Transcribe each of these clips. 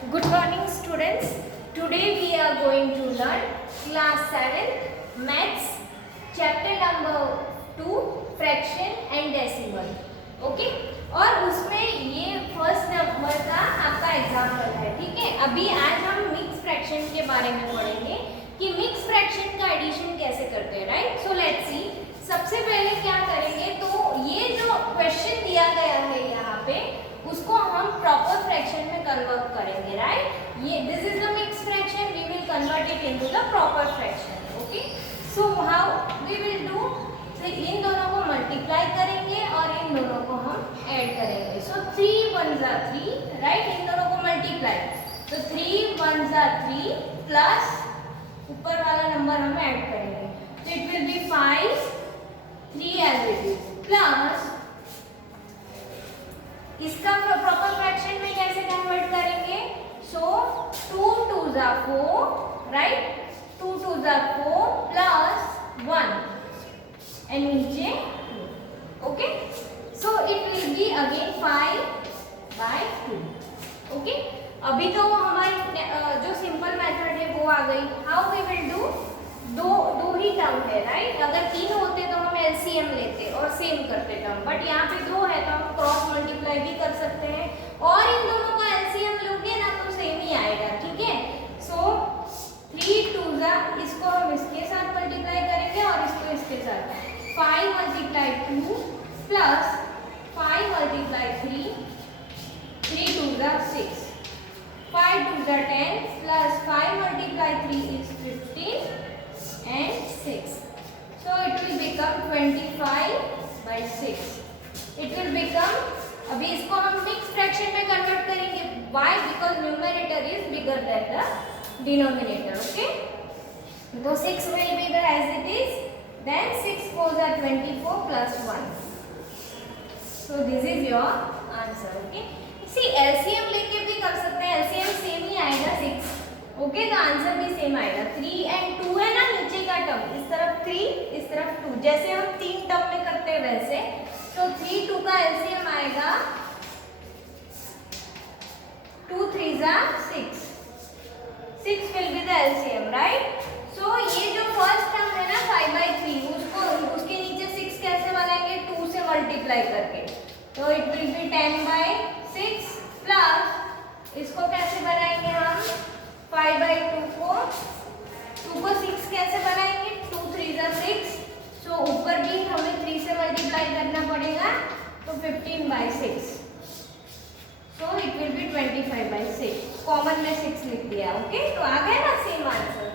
Good morning students. Today we are going to learn class 7 maths chapter number 2 fraction and decimal. Okay? और उसमें ये first number का आपका example है, ठीक है। अभी आज हम मिक्स फ्रैक्शन के बारे में पढ़ेंगे कि मिक्स फ्रैक्शन का एडिशन कैसे करते हैं, राइट। So let's see. सबसे पहले क्या करेंगे, तो ये जो क्वेश्चन दिया गया है यहाँ पे उसको हम प्रॉपर फ्रैक्शन में कन्वर्ट करेंगे, राइट। ये this is the mix fraction, we will convert it into the proper fraction. Okay, so how we will do, इन दोनों को मल्टीप्लाई करेंगे और इन दोनों को हम ऐड करेंगे। सो 3 1 जा 3, राइट। इन दोनों को मल्टीप्लाई, तो 3 1 जा 3 प्लस ऊपर वाला नंबर हम ऐड करेंगे, तो it will be 5 3 as it is plus इसका प्रॉपर फ्रैक्शन में कैसे कन्वर्ट करेंगे। सो 2 2 जा 4, राइट। 2 2 जा 4 प्लस 1 एंड नीचे 2। Okay, so it will be again 5/2। Okay, अभी तो हमारी जो सिंपल मेथड है वो आ गई। हाउ वी विल डू, दो ही टर्म है, राइट। अगर 3 होते तो हम एलसीएम लेते और सेम करते टर्म, बट यहाँ पे 2 है तो हम क्रॉस मल्टीप्लाई भी कर सकते हैं और इन दोनों का एलसीएम लोगे ना तो सेम ही आएगा, ठीक है। सो 3 2 जा, इसको हम इसके साथ मल्टीप्लाई करेंगे और इसको इसके साथ। 5 मल्टीप्लाई 2 प्लस 5 मल्टीप्लाई 3, 3 2 जा 6, 5 2 जा 10 plus 5 multiply 3 is 15 and 6. So it will become 25/6. It will become, अभी इसको हम मिक्स फ्रैक्शन में कन्वर्ट करेंगे। Why? Because numerator is bigger than the denominator. Okay? So 6 will be there as it is. Then 6 4s are 24 plus 1. So this is your answer. Okay? See, LCM लेके भी कर सकते हैं, LCM same ही आएगा 6। Okay, तो answer भी same आएगा। 3 and 2 है ना नीचे का टर्म, इस तरफ 3 इस तरफ 2, जैसे हम 3 टर्म में करते हैं वैसे। तो 3 2 का एलसीएम आएगा 2 3 जा 6, 6 will be the LCM, right. So ये जो फर्स्ट टर्म है ना 5/3, उसके नीचे 6 कैसे बनाएंगे, 2 से मल्टीप्लाई करके, तो इट विल बी 10/6 प्लस इसको कैसे बनाएंगे हम 5/2 को 2 को 6 कैसे बनाएंगे, 2 3 जा 6, सो ऊपर भी हमें 3 से मल्टीप्लाई करना पड़ेगा, तो 15/6, so it will B 25/6। Common में 6 लिख दिया। ओके, तो आ गया ना सेम आंसर।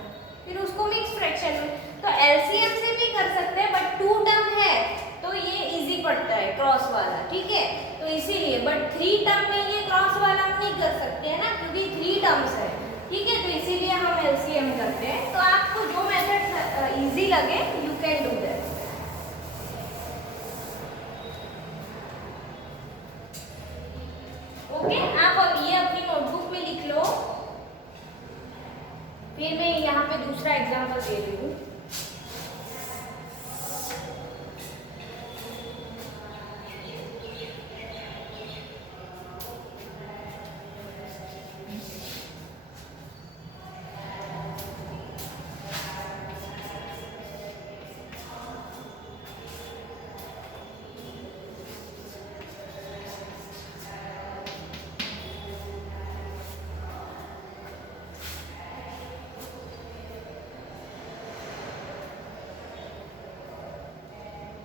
फिर उसको मिक्स फ्रैक्शन में, तो एलसीएम से भी कर सकते हैं, बट 2 टर्म है तो ये इजी पड़ता है क्रॉस वाला, ठीक है, तो इसीलिए। बट 3 टर्म में ये क्रॉस वाला हम नहीं कर सकते हैं ना, क्योंकि 3 टर्म्स है, ठीक है, तो इसीलिए हम एलसीएम करते हैं। तो आपको जो मेथड इजी लगे you can do that. Okay, आप अब ये अपनी नोटबुक में लिख लो, फिर मैं यहाँ पे दूसरा एग्जाम्पल दे रही हूँ।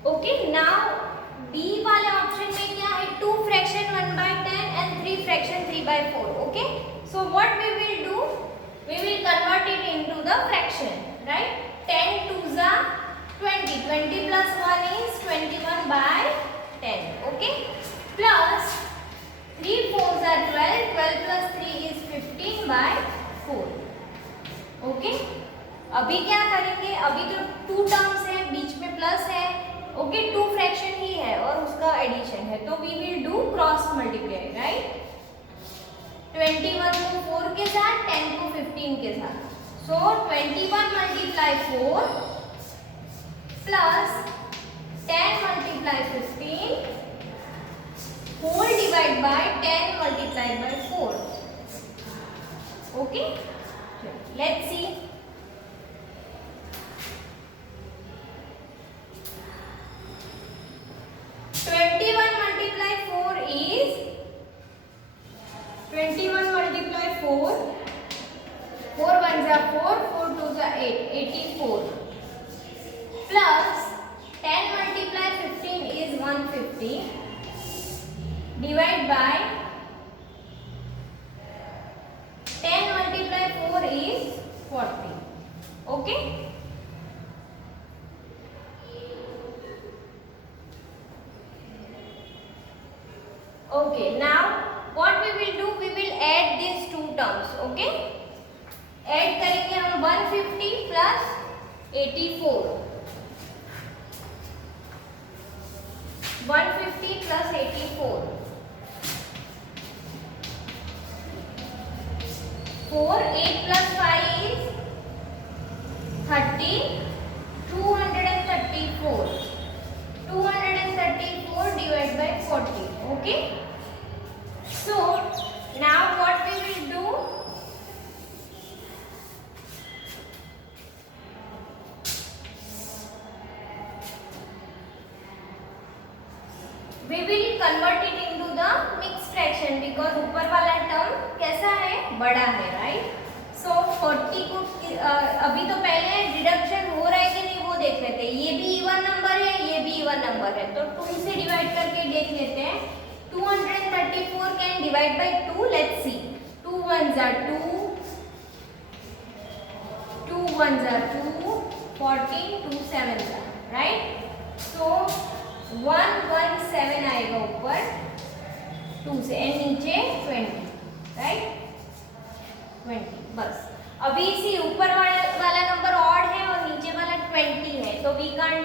ओके, नाउ बी वाले ऑप्शन में क्या है, 2 fraction 1/10 and 3 fraction 3/4। Okay, so what we will do, we will convert it into the fraction, right. 10 2 जा 20, 20 प्लस 1 is 21/10। ओके, प्लस 3 4 जा 12, 12 प्लस 3 is 15/4। ओके, अभी क्या करेंगे, अभी तो 2 टर्म्स है, बीच में प्लस है। ओके, 2 फ्रैक्शन ही है और उसका एडिशन है, तो we will do cross multiply, right. 21 को 4 के साथ, 10 को 15 के साथ, so 21 multiply 4 plus 10 multiply 15 whole divide by 10 multiplied by 4। Okay, let's see. 21 multiply 4 is 21 multiply 4. 4 ones are 4, 4 twos are 8, 84. Plus 10 multiply 15 is 150. Divide by 10 multiply 4 is 40. Okay. Okay, now what we will do, we will add these two terms. Okay, add करेंगे हम 150 plus 84. 150 plus 84. 4, 8 plus 5 is 30. 234. 234 divided by 40. Okay. So now what we will do, we will convert it into the mixed fraction because ऊपर वाला term कैसा है, बड़ा है, right. सो 40 को अभी तो पहले डिडक्शन हो रहा है कि नहीं वो देख लेते हैं. ये भी इवन नंबर है, ये भी इवन नंबर है, तो 2 से डिवाइड करके देख लेते हैं. 234 can divide by 2. Let's see. 2 ones are 2. 2 ones are 2. 14. 2 sevens are, right? So 117 आएगा ऊपर 2 से एंड नीचे 20, राइट. 20 बस. अभी इसी ऊपर वाला नंबर ऑड है और नीचे वाला 20 है, तो we can't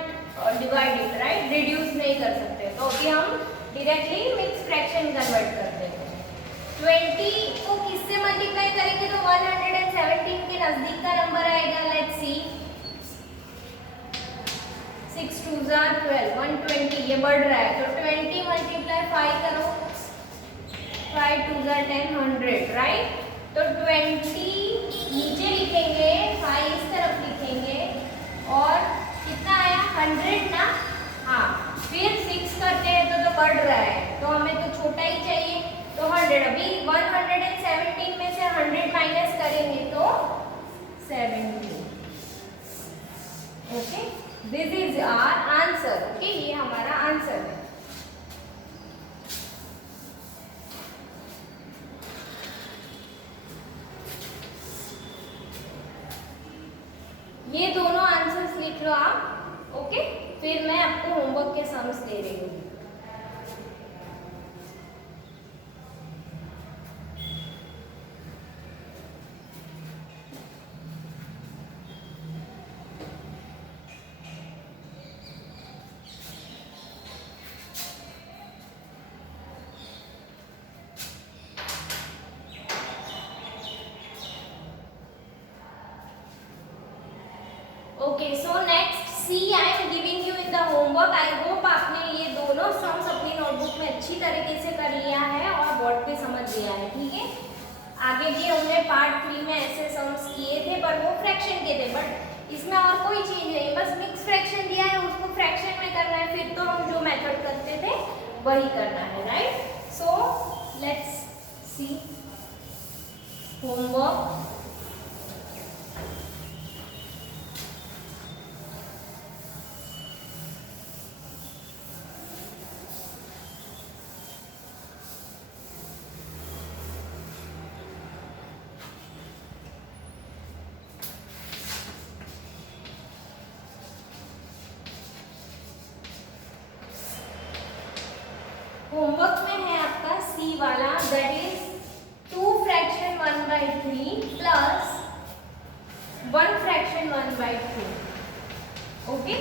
divide it, right. Reduce नहीं कर सकते, तो अभी हम डायरेक्टली मिक्स फ्रैक्शन कन्वर्ट करते हैं. 20 को किससे मल्टीप्लाई करेंगे तो 117 के नजदीक का नंबर आएगा. Let's see. 6 2s are 12. 120 ये बढ़ रहा है, तो 20 मल्टीप्लाई 5 करो. 5 2s are 10. 100, राइट. तो 20 नीचे लिखेंगे, 5 इस तरफ लिखेंगे, और कितना आया 100 ना. हाँ, फिर 6 करते हैं तो बढ़ रहा है, तो हमें तो छोटा ही चाहिए, तो 100. अभी 117 में से 100 माइनस करेंगे तो 70. Okay, this is our answer. Okay, ये हमारा आंसर है. ये दोनों आंसर्स लिख लो आप. ओके, फिर मैं आपको होमवर्क के सम्स दे रही हूँ. Okay, so next C I am giving you in the homework. I hope आपने ये दोनों सम्स अपनी नोटबुक में अच्छी तरीके से कर लिया है और बोर्ड पे समझ लिया है. ठीक है, आगे भी हमने पार्ट 3 में ऐसे सम्स किए थे, पर वो फ्रैक्शन के थे, बट इसमें और कोई चीज नहीं, बस मिक्स फ्रैक्शन दिया है, उसको फ्रैक्शन में करना है. फिर तो हम जो मेथड करते थे वही करना है, right. So let's see homework. Homework में है आपका सी वाला, that is 2 fraction 1/3 plus 1 fraction 1/2. Okay,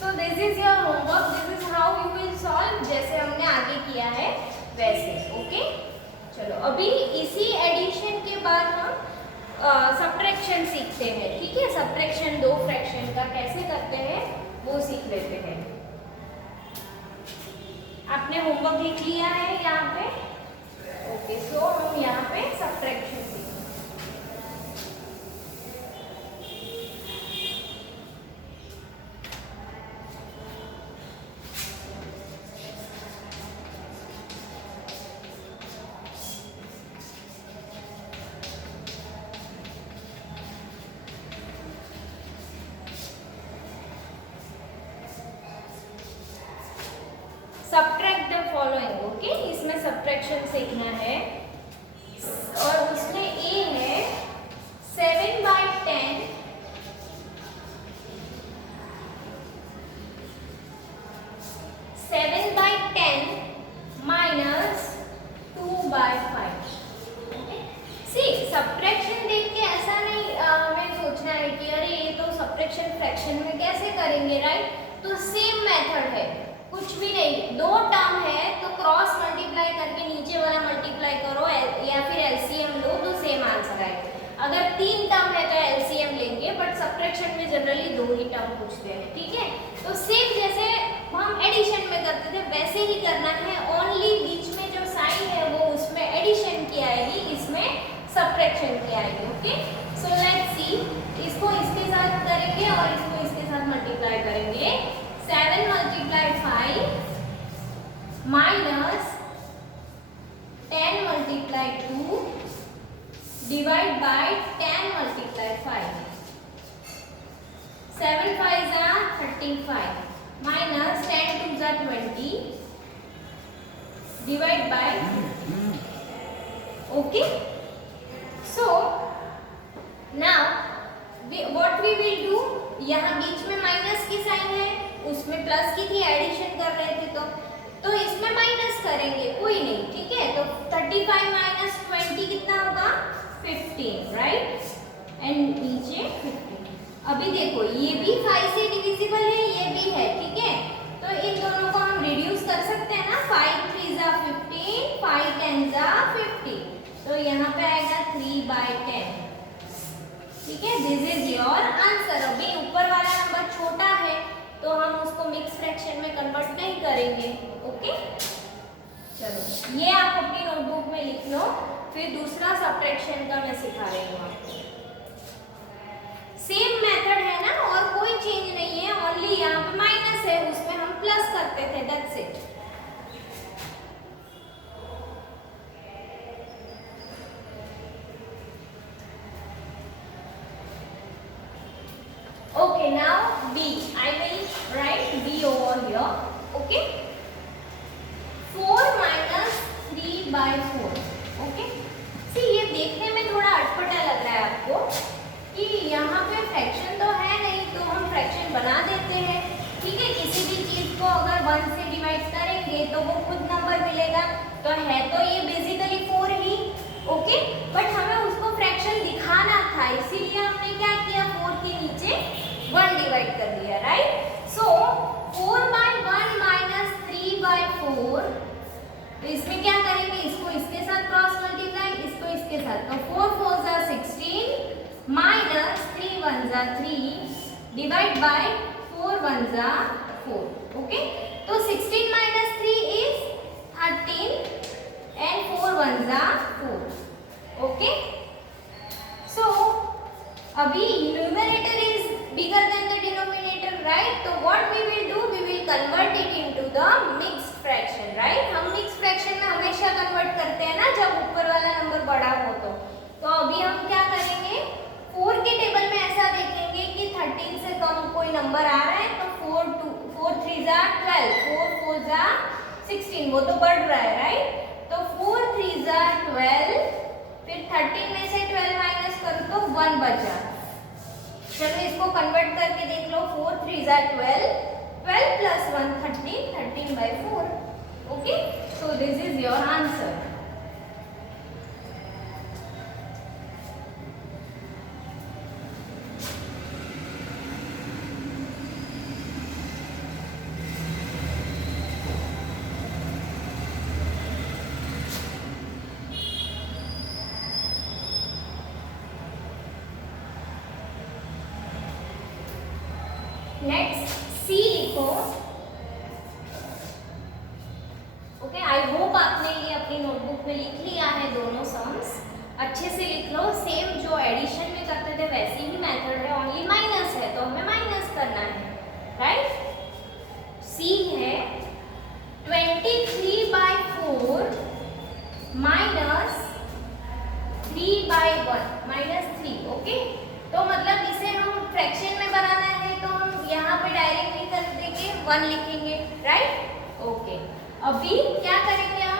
so this is your homework. This is how you will solve, जैसे हमने आगे किया है वैसे. ओके, चलो अभी इसी एडिशन के बाद हम सब्ट्रैक्शन सीखते हैं. ठीक है, सब्ट्रैक्शन 2 फ्रैक्शन का कैसे करते हैं वो सीख लेते हैं. आपने होमवर्क लिख लिया है यहाँ पे. ओके, सो हम यहाँ पे सब्ट्रैक्शन सीखेंगे. ओके, इसमें सब्ट्रैक्शन सीखना है और उसमें ए है 7/10 माइनस 2/5। सी सब्ट्रैक्शन देख के ऐसा नहीं हमें सोचना है कि अरे ये तो सब्ट्रैक्शन फ्रैक्शन में कैसे करेंगे, राइट? तो सेम मेथड है, कुछ भी नहीं, दो टर्म है तो क्रॉस मल्टीप्लाई करके नीचे वाला मल्टीप्लाई करो या फिर एलसीएम लो तो सेम आंसर आएगा। अगर तीन टर्म है तो एलसीएम लेंगे, बट सब्ट्रैक्शन में जनरली दो ही टर्म पूछते हैं, ठीक है? तो सेम जैसे हम एडिशन में करते थे वैसे ही करना है, ओनली बीच में जो साइन है वो उसमें एडिशन की आएगी, इसमें सब्ट्रैक्शन की आएगी। ओके, सो लेट्स सी, इसको इसके साथ करेंगे और इसको इसके साथ मल्टीप्लाई करेंगे। 7 × 5 minus 10 × 2 divide by 10 × 5। 7 5s are 35 minus 10 2s are 20 divide by, okay, so now what we will do, यहाँ बीच में माइनस की साइन है, उसमें प्लस की थी, एडिशन कर रहे थे तो इसमें माइनस करेंगे, कोई नहीं, ठीक है? तो 35 माइनस 20 कितना होगा? 15, राइट? एंड नीचे 15। अभी देखो ये भी 5 से डिविजिबल है, ये भी है, ठीक है? तो इन दोनों को हम रिड्यूस कर सकते हैं ना, 5 3s are 15, 5 10s are 50, तो यहाँ पे आएगा 3/10, ठीक है? This is your answer. अभी ऊपर वाला नंबर छोटा है तो हम उसको मिक्स फ्रैक्शन में कन्वर्ट नहीं करेंगे, ओके? चलो ये आप अपनी नोटबुक में लिख लो, फिर दूसरा सब्ट्रैक्शन का मैं सिखा रही हूँ आपको। सेम मेथड है ना, और कोई चेंज नहीं है, ओनली यहाँ पे माइनस है, उसमें हम प्लस करते थे, that's it. Okay, now B. I will write B over here. Okay. 4 minus 3/4. Okay. See, ये देखने में थोड़ा अटपटा लग रहा है आपको कि यहाँ पे फ्रैक्शन तो है नहीं, तो हम फ्रैक्शन बना देते हैं, ठीक है? किसी भी चीज को अगर 1 से डिवाइड करेंगे तो वो खुद नंबर मिलेगा, तो है तो ये बेसिकली 4 ही, ओके? बट हमें उसको फ्रैक्शन दिखाना था, इसीलिए हमने क्या किया, 4 के नीचे 1 डिवाइड कर दिया, राइट? सो 4/1 माइनस 3/4, तो इसमें क्या करेंगे, इसको इसके साथ क्रॉस मल्टीप्लाई, इसको इसके साथ, तो 4 4s are 16 minus 3 1s are 3 divide by 4 1s are 4, okay? तो 16 minus 3 is 13 and 4 1s are 4, okay? So अभी numerator is bigger than the denominator, right? So what we will do, we will convert it into the mixed fraction, right? हम mixed fraction में हमेशा convert करते हैं ना जब ऊपर वाला नंबर बड़ा हो तो अभी हम क्या करेंगे, 4 के टेबल में ऐसा देखेंगे कि 13 से कम कोई नंबर आ रहा है तो 4 3s are 12, 4 4s are 16, वो तो बढ़ रहा है, राइट? तो 4 3s are 12, फिर 13 में से 12 माइनस करो तो 1 बचा। चलो इसको कन्वर्ट करके देख लो, 4 3s are 12, 12 plus 1 13, 13/4, okay? So this is your answer. Next C लिखो, ओके? आई होप आपने ये अपनी नोटबुक में लिख लिया है, दोनों सम्स अच्छे से लिख लो। सेम जो एडिशन में करते थे वैसे ही मेथड है, ओनली माइनस है तो हमें माइनस करना है, राइट? सी है 23/4 माइनस 3/1 माइनस 3, ओके? तो मतलब इसे हम फ्रैक्शन में बनाना है तो हम यहाँ पे डायरेक्टली कर देंगे, 1 लिखेंगे, राइट? ओके, अभी क्या करेंगे हम,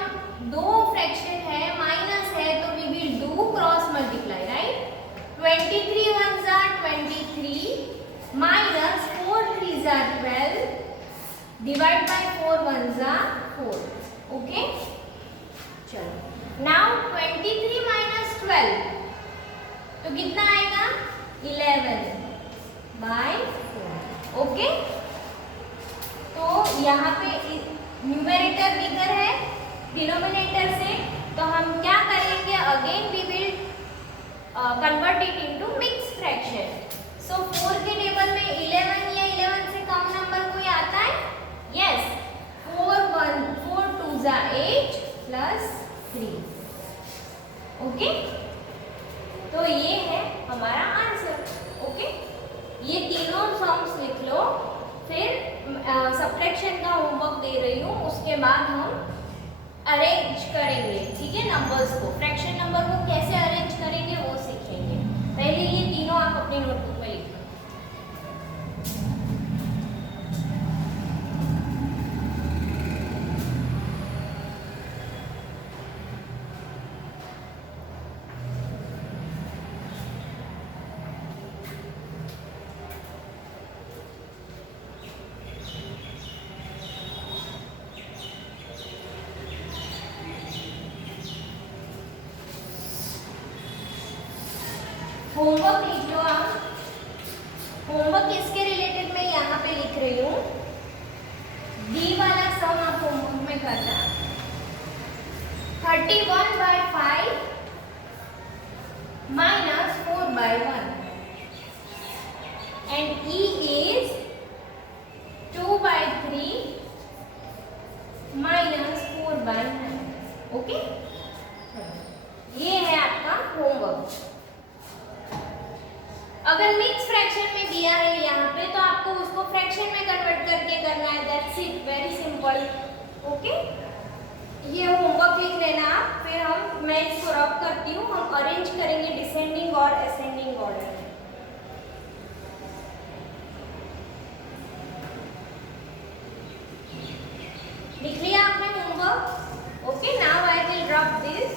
दो फ्रैक्शन है, माइनस है, तो we will do cross multiply, right? 23 1s are 23 minus 4 3s are 12 divide by 4 1s are 4. Okay, चलो नाउ 23 minus 12 तो कितना आएगा? 11 by 4. ओके, तो यहाँ पे न्यूमरेटर बिगर है डिनोमिनेटर से, तो हम क्या करेंगे? Again we will convert it into mix fraction. So 4 के टेबल में 11 या 11 से कम नंबर कोई आता है? Yes, 4 2s are 8 plus 3. Okay, तो ये है हमारा आंसर. ओके, ये तीनों सम्स लिख लो, फिर सब्ट्रैक्शन का होमवर्क दे रही हूँ, उसके बाद हम अरेंज करेंगे, ठीक है, नंबर्स को. फ्रैक्शन नंबर को कैसे अरेंज करेंगे वो सीखेंगे. पहले ये तीनों आप अपनी नोटबुक में लिखो. होमवर्क लिख लो आप. होमवर्क किसके रिलेटेड मैं यहाँ पे लिख रही हूँ? डी वाला सम आप होमवर्क में करना. 31 by 5 minus 4 by 1 and E is 2 by 3 minus 4 by 9. Okay, ये है आपका होमवर्क. अगर मिक्स फ्रैक्शन में दिया है यहाँ पे, तो आपको उसको फ्रैक्शन में कन्वर्ट करके करना है. That's it, very simple. Okay, ये होमवर्क लिख लेना आप. फिर मैं इसको रब करती हूँ, हम अरेंज करेंगे डिसेंडिंग और असेंडिंग ऑर्डर में. लिख लिया आपने homework? Okay, now I will rub this.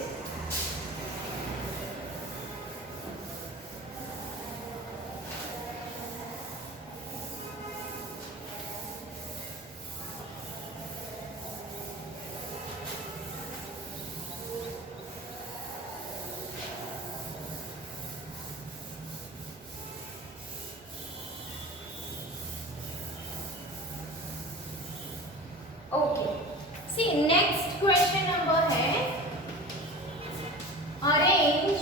Okay, see next question number है arrange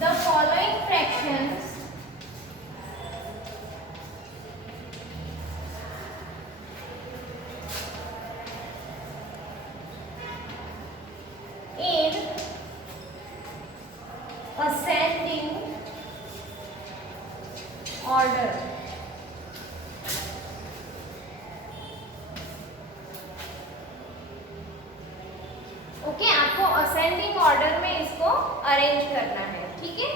the following fractions in ascending order. Okay, आपको असेंडिंग ऑर्डर में इसको अरेंज करना है, ठीक है.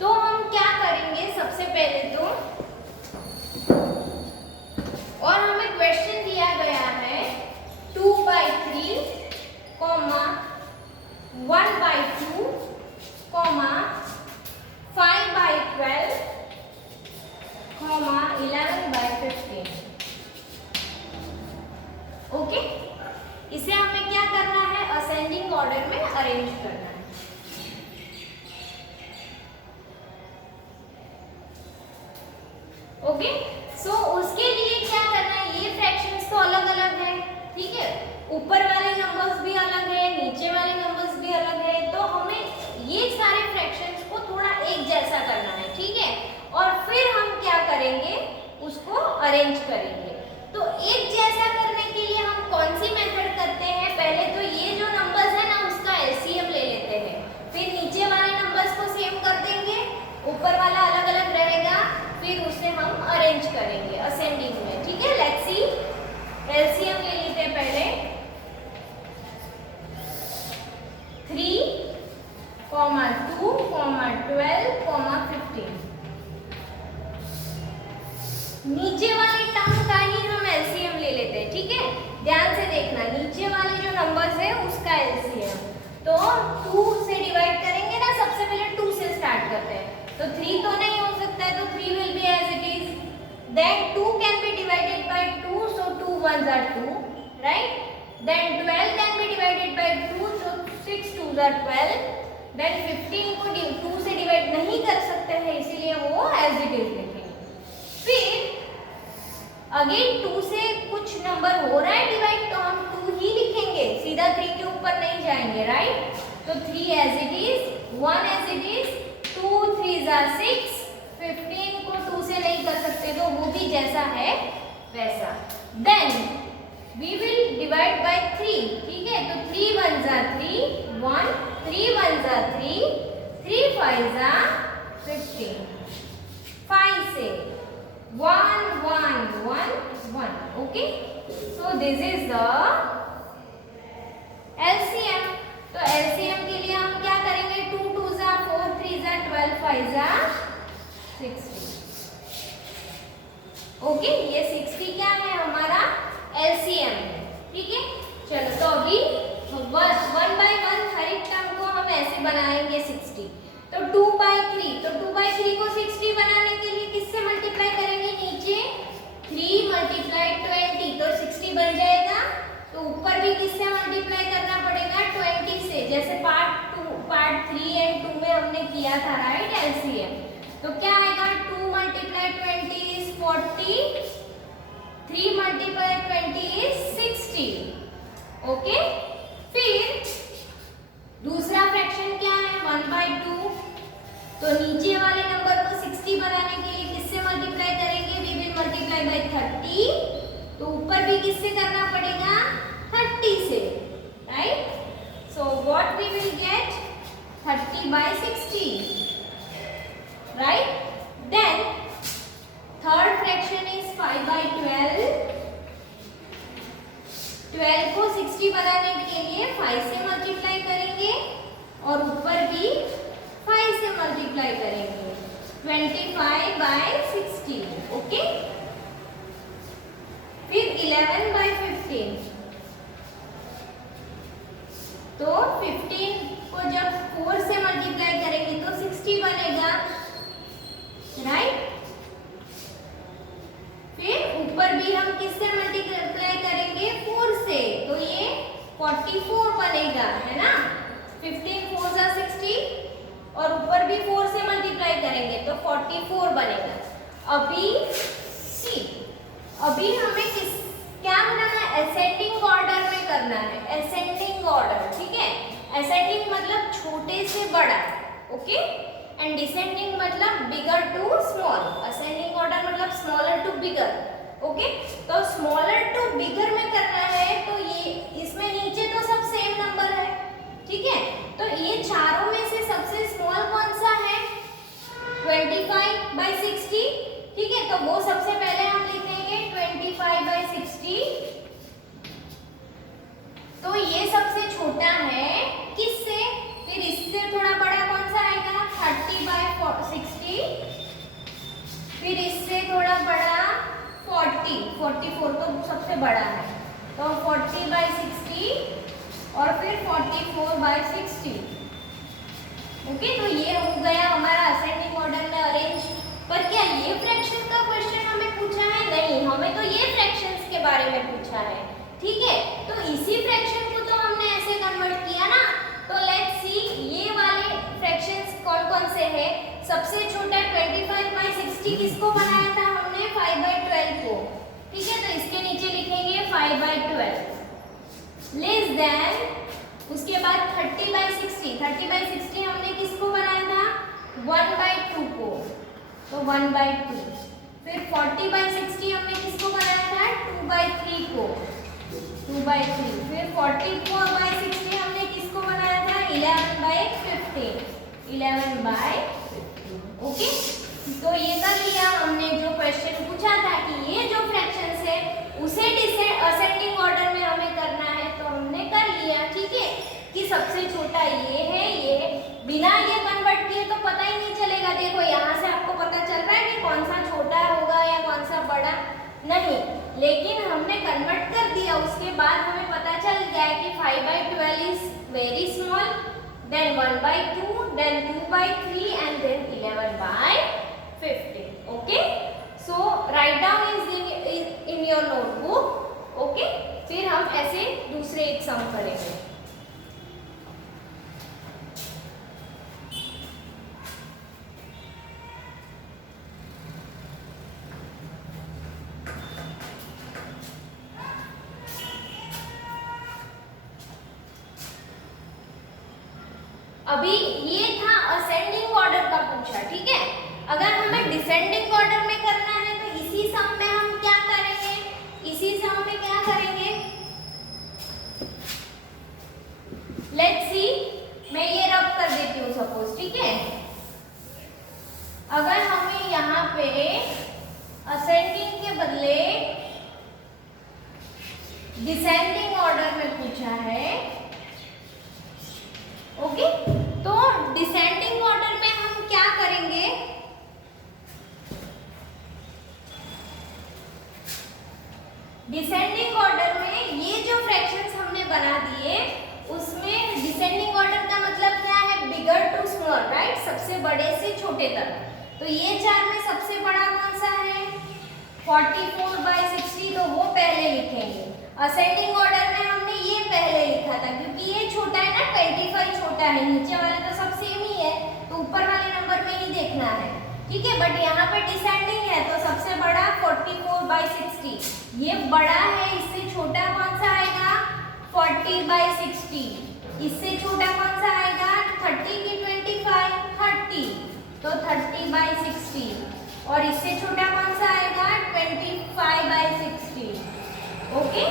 तो हम क्या करेंगे? सबसे पहले तो, और हमें क्वेश्चन दिया गया है 2 by 3, 1 by 2, 5 by 12, 11 by 15. Okay, इसे हमें क्या करना है? असेंडिंग ऑर्डर में अरेंज करना है. ओके, सो उसके लिए क्या करना है? ये फ्रैक्शंस तो अलग अलग है, ठीक है, ऊपर वाले नंबर्स भी अलग है, नीचे वाले नंबर्स भी अलग है, तो हमें ये सारे फ्रैक्शंस को थोड़ा एक जैसा करना है, ठीक है. और फिर हम क्या करेंगे? उसको अरेंज करेंगे. तो एक जैसा करने के लिए हम कौन सी मेथड करते हैं? पहले तो ये जो नंबर्स है ना, उसका एलसीएम ले लेते हैं. फिर नीचे वाले नंबर्स को सेम कर देंगे, ऊपर वाला अलग अलग रहेगा, फिर उसे हम अरेंज करेंगे असेंडिंग में, ठीक है. लेट्स सी, एलसीएम ले लेते हैं पहले. Comma 2, comma 12, comma 15। नीचे वाले टर्म का ही हम एलसीएम ले लेते हैं, ठीक है। ध्यान से देखना, नीचे वाले जो नंबर्स है उसका एलसीएम। तो 2 से डिवाइड करेंगे ना, सबसे पहले 2 से स्टार्ट करते हैं। तो 3 तो नहीं हो सकता है, तो 3 will be as it is. Then 2 can be divided by 2, so 2 1s are 2, right. Then 12 can be divided by 2, so 6 2s are 12। Then 15 को 2 से डिवाइड नहीं कर सकते हैं, इसीलिए वो एज इट इज लिखेंगे। फिर अगेन 2 से कुछ नंबर हो रहा है डिवाइड, तो हम 2 ही लिखेंगे, सीधा 3 के ऊपर नहीं जाएंगे, राइट। तो 3 as it is, 1 as it is, 2 3s are 6, 15 को 2 से नहीं कर सकते, तो वो भी जैसा है वैसा। Then we will divide by 3, ठीक है। तो 3 1s are 3, 1, 3 1s are 3, 3 5s are 15। 5 से 1 1 1 1, okay। So this is the LCM। तो LCM के लिए हम क्या करेंगे, 2 2s are 4, 3s are 12, 5s are 60, okay. ये 60 क्या है, हमारा LCM है, ठीक है। चलो, तो अभी 1 by 1 हर एक टर्म को हम ऐसे बनाएंगे 60। तो 2 by 3, तो 2 by 3 को 60 बनाने के लिए किससे मल्टीप्लाई करेंगे, नीचे 3 मल्टीप्लाई 20, तो 60 बन जाएगा। तो ऊपर भी किससे मल्टीप्लाई करना पड़ेगा, 20 से, जैसे पार्ट 3 एंड 2 में हमने किया था, राइट, एलसीएम। तो क्या आएगा, 2 multiply 20 is 40, 3 multiply 20 is 60, okay. फिर दूसरा फ्रैक्शन क्या है, 1 by 2। तो नीचे वाले नंबर को 60 बनाने के लिए किससे मल्टीप्लाई करेंगे, वी विल मल्टीप्लाई बाय 30। तो ऊपर भी किससे करना पड़ेगा, 30 से, right. So what we will get, 30 by 60, right. Then third fraction is 5 by 12। 12 को 60 बनाने के लिए 5 से मल्टीप्लाई करेंगे और ऊपर भी 5 से मल्टीप्लाई करेंगे, 25 by 60, ओके। फिर 11 by 15। तो 15 को जब 4 से मल्टीप्लाई करेंगे तो 60 बनेगा, राइट। फिर ऊपर भी हम किससे मल्टीप्लाई करेंगे, 4 से, तो ये 44 बनेगा, है ना। 15 4s are 60 और ऊपर भी 4 से मल्टीप्लाई करेंगे तो 44 बनेगा। अभी हमें क्या बनाना है, असेंडिंग ऑर्डर में करना है, असेंडिंग ऑर्डर, ठीक है। असेंडिंग मतलब छोटे से बड़ा, ओके, एंड डिसेंडिंग मतलब बिगर टू स्मॉल। असेंडिंग ऑर्डर मतलब स्मॉलर टू बिगर, ओके। तो स्मॉलर टू बिगर में करना है, तो ये इसमें नीचे तो सब सेम नंबर है, ठीक है। तो ये चारों में से सबसे स्मॉल कौन सा है, 25 by 60, ठीक है। तो वो सबसे पहले हम लिखेंगे 25 by 60। तो ये सबसे छोटा है किससे, फिर इससे थोड़ा बड़ा कौन सा आएगा, 30 by 60। फिर इससे थोड़ा बड़ा 44 तो सबसे बड़ा है, तो 40 by 60 और फिर 44 by 60, ओके। तो ये हो गया हमारा असेंडिंग ऑर्डर में अरेंज। पर क्या ये फ्रैक्शन का क्वेश्चन हमें पूछा है, नहीं, हमें तो ये फ्रैक्शंस के बारे में पूछा है, ठीक है। तो इसी फ्रैक्शन को तो हमने ऐसे कन्वर्ट किया ना। तो लेट्स सी ये वाले फ्रैक्शंस कौन कौन से हैं। सबसे छोटा 25 by 60 किसको बनाया था हमने, 5 by 12 को, ठीक है। तो इसके नीचे लिखेंगे 5 by 12 लेस देन, उसके बाद 30 by 60, 30 by 60 हमने किसको बनाया था, 1 by 2 को, तो 1 by 2। फिर 40 by 60 हमने किसको बनाया था, 2 by 3 को, 2 by 3। फिर 44 by 60 हमने किसको बनाया था, 11 by 15, 11 by 15, ओके। तो ये कर लिया हमने, जो क्वेश्चन पूछा था कि ये जो फ्रैक्शंस है उसे असेंडिंग ऑर्डर में हमें करना है, तो हमने कर लिया, ठीक है। कि सबसे छोटा ये है, ये बिना ये कन्वर्ट किए तो पता ही नहीं चलेगा। देखो यहाँ से आपको पता चल रहा है कि कौन सा छोटा होगा या कौन सा बड़ा, नहीं, लेकिन हमने कन्वर्ट कर दिया, उसके बाद हमें पता चल गया कि 5/12 is very small, then 1/2, then 2/3 and then 11/15. Okay, so write down is in your notebook. Okay, फिर हम ऐसे दूसरे एक सम करेंगे. अभी ये था असेंडिंग ऑर्डर का पूछा, ठीक है. अगर हमें डिसेंडिंग ऑर्डर में करना है तो इसी सम में हम क्या करेंगे, इसी सम में क्या करेंगे, लेट्स सी. मैं ये रब कर देती हूँ सपोज, ठीक है. अगर हमें यहाँ पे असेंडिंग के बदले डिसेंडिंग ऑर्डर में पूछा है, ओके, तो डिसेंडिंग ऑर्डर में हम क्या करेंगे, डिसेंडिंग ऑर्डर में ये जो फ्रैक्शंस हमने बना दिए उसमें डिसेंडिंग ऑर्डर का मतलब क्या है, बिगर टू स्मॉल, राइट, सबसे बड़े से छोटे तक. तो ये चार में सबसे बड़ा कौन सा है, 44/60, तो वो पहले लिखेंगे. असेंडिंग ऑर्डर में हमने ये पहले लिखा था क्योंकि ये छोटा है ना, 25 छोटा है, नीचे वाले तो सब सेम ही है, तो ऊपर वाले नंबर में ही देखना है, ठीक है. बट यहाँ पे डिसेंडिंग है तो सबसे बड़ा 44/60, ये बड़ा है, इससे छोटा कौन सा आएगा 40/60, इससे छोटा कौन सा आएगा 30 की 25 30, तो 30/60, और इससे छोटा कौन सा आएगा 25/60. ओके,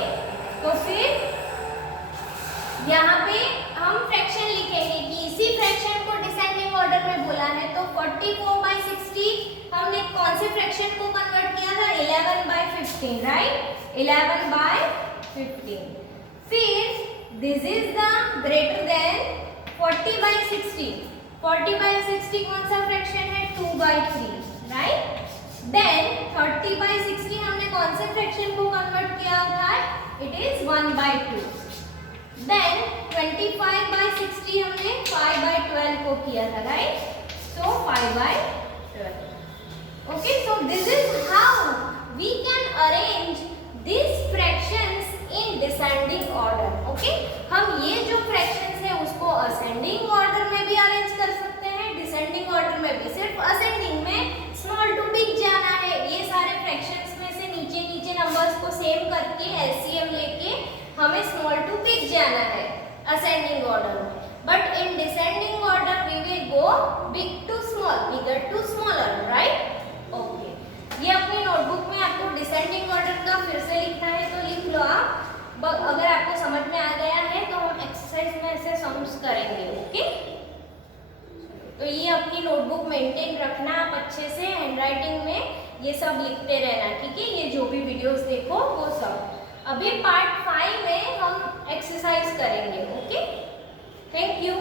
तो फिर यहाँ पे हम फ्रैक्शन लिखेंगे कि इसी फ्रैक्शन को डिसेंडिंग ऑर्डर में बोला है, तो 44/60 हमने कौन से फ्रैक्शन को कन्वर्ट किया था, 11/15, राइट, 11/15. फिर this is the greater than 40/60, 40/60 कौन सा फ्रैक्शन है 2/3, राइट. देन 30/60 हमने कौन से फ्रैक्शन को कन्वर्ट किया था, इट इज 1/2. देन 25/60 हमने 5/12 को किया था, right, so 5/12. Okay, so this is how we can arrange this fractions in descending order. Okay, हम ये जो फ्रैक्शंस है उसको असेंडिंग ऑर्डर में भी अरेंज कर सकते हैं, डिसेंडिंग ऑर्डर में भी. सिर्फ असेंडिंग में स्मॉल टू बिग जाना है, ये सारे फ्रैक्शंस में से नीचे नीचे नंबर्स को सेम करके एलसीएम लेके हमें स्मॉल टू बिग जाना है असेंडिंग ऑर्डर में. But in descending order we will go big to small, bigger to smaller, right. Okay, ये अपनी नोटबुक में आपको डिसेंडिंग ऑर्डर का फिर से लिखना है तो लिख लो आप. अगर आपको समझ में आ गया है तो हम एक्सरसाइज में ऐसे सम्स करेंगे. ओके, तो ये अपनी नोटबुक मेंटेन रखना आप अच्छे से, हैंडराइटिंग में ये सब लिखते रहना, ठीक है. ये जो भी वीडियोस देखो वो सब. अभी पार्ट 5 में हम एक्सरसाइज करेंगे. Okay, thank you.